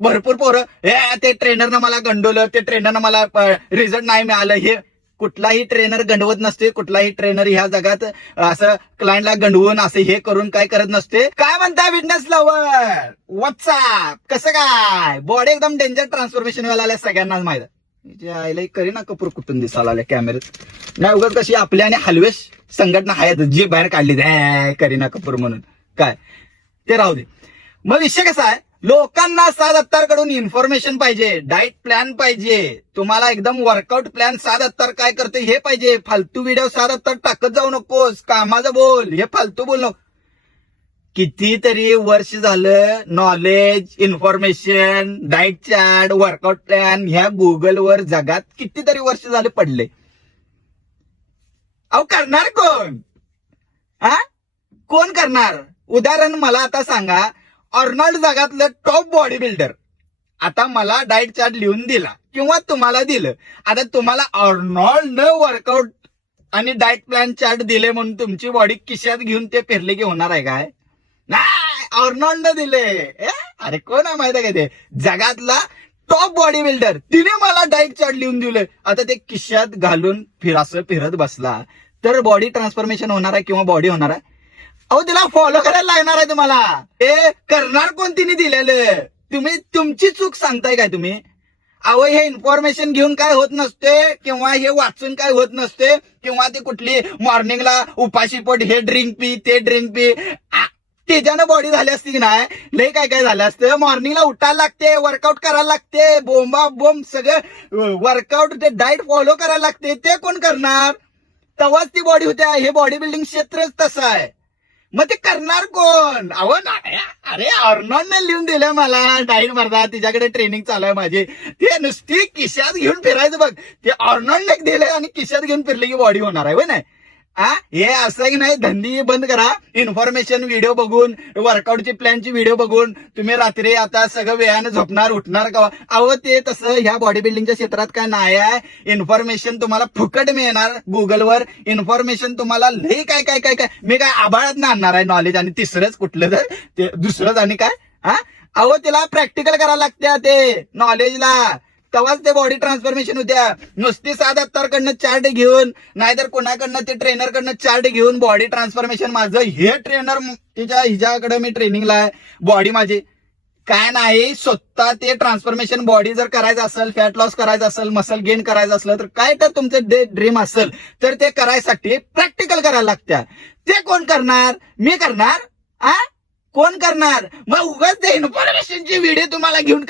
भरपूर पोरं हे ते ट्रेनरनं मला गंडवलं, ते ट्रेनरनं मला रिझल्ट नाही मिळालं. हे कुठलाही ट्रेनर गंडवत नसते. कुठलाही ट्रेनर ह्या जगात असं क्लायंटला गंडवून असं हे करून काय करत नसते. काय म्हणताय बिझनेस लवर, व्हॉट्सअप कसं काय? बॉडी एकदम डेंजर ट्रान्सफॉर्मेशन व्हायला आल्या सगळ्यांनाच माहित आहे. आईला करीना कपूर कुठून दिसायला आल्या कॅमेऱ्यात. नाही उगाच कशी आपल्या आणि हलवेश संघटना आहेत जी बाहेर काढली करीना कपूर म्हणून. काय ते राहू दे. मग विषय कसा आहे, लोकांना साद अत्तारकडून इन्फॉर्मेशन पाहिजे, डाएट प्लॅन पाहिजे, तुम्हाला एकदम वर्कआउट प्लॅन. साद अत्तार काय करते हे पाहिजे. फालतू व्हिडिओ साद अत्तार टाकत जाऊ नकोस, कामाचं बोल, हे फालतू बोल नको. कितीतरी वर्ष झालं knowledge, information, diet chart, workout plan ह्या गुगलवर जगात कितीतरी वर्ष झाले पडले. अहो करणार कोण? कोण करणार? उदाहरण मला आता सांगा, अर्नॉल्ड जगातलं टॉप बॉडी बिल्डर आता मला डाएट चार्ट लिहून दिला किंवा तुम्हाला दिलं. आता तुम्हाला अर्नॉल्डनं वर्कआउट आणि डाएट प्लॅन चार्ट दिले म्हणून तुमची बॉडी खिशात घेऊन ते फिरले की होणार आहे काय? नाही, अर्नॉल्डनं दिले. अरे कोण आहे माहिती आहे का? ते जगातला टॉप बॉडी बिल्डर, तिने मला डाएट चार्ट लिहून दिलं. आता ते खिशात घालून फिरत बसला तर बॉडी ट्रान्सफॉर्मेशन होणार आहे किंवा बॉडी होणार आहे? अहो तिला फॉलो करायला लागणार आहे तुम्हाला. हे करणार कोण तिने दिलेलं? तुम्ही तुमची चूक सांगताय काय तुम्ही? अहो हे इन्फॉर्मेशन घेऊन काय होत नसते किंवा हे वाचून काय होत नसते किंवा ती कुठली मॉर्निंगला उपाशी पोट हे ड्रिंक पी ते ड्रिंक पी त्याच्यानं बॉडी झाली असती की नाही? लय काय काय झालं असतं. मॉर्निंगला उठायला लागते, वर्कआउट करायला लागते, बोंबा बोंब सगळं वर्कआउट ते डाएट फॉलो करायला लागते. ते कोण करणार? तेव्हाच ती बॉडी होते. हे बॉडी बिल्डिंग क्षेत्रच तसं आहे. मग ते करणार कोण? अहो अरे अर्नॉल्डने लिहून दिलं मला डाएट भरता, तिच्याकडे ट्रेनिंग चालू आहे माझी. ते नुसती खिशात घेऊन फिरायचं बघ. ते अर्नॉल्डने दिलंय आणि खिशात घेऊन फिरले की बॉडी होणार आहे. नाही हे असं की नाही, धंदी बंद करा. इन्फॉर्मेशन व्हिडिओ बघून, वर्कआउटची प्लॅनची व्हिडिओ बघून तुम्ही रात्री आता सगळं वेळानं झोपणार उठणार का? अहो ते तसं ह्या बॉडी बिल्डिंगच्या क्षेत्रात काय नाही आहे. इन्फॉर्मेशन तुम्हाला फुकट मिळणार गुगलवर. इन्फॉर्मेशन तुम्हाला लय काय काय काय काय. मी काय आभाळात ना आणणार आहे नॉलेज आणि तिसरंच कुठलं तर ते दुसरंच आणि काय. अहो तिला प्रॅक्टिकल करायला लागत्या ते नॉलेजला, तेव्हाच ते बॉडी ट्रान्सफॉर्मेशन होत्या. नुसती साधा अत्तारकडनं चार्ट घेऊन नाहीतर कोणाकडनं ते ट्रेनरकडनं चार्ट घेऊन बॉडी ट्रान्सफॉर्मेशन माझं हे ट्रेनर हिच्याकडे मी ट्रेनिंगला आहे बॉडी माझी काय नाही. स्वतः ते ट्रान्सफॉर्मेशन बॉडी जर करायचं असेल, फॅट लॉस करायचं असेल, मसल गेन करायचं असलं तर काय तर तुमचं ड्रीम असेल तर ते करायसाठी प्रॅक्टिकल करायला लागत्या. ते कोण करणार? मी करणार? कोण करणार? मग उगाच ते इन्फॉर्मेशनची व्हिडिओ तुम्हाला घेऊन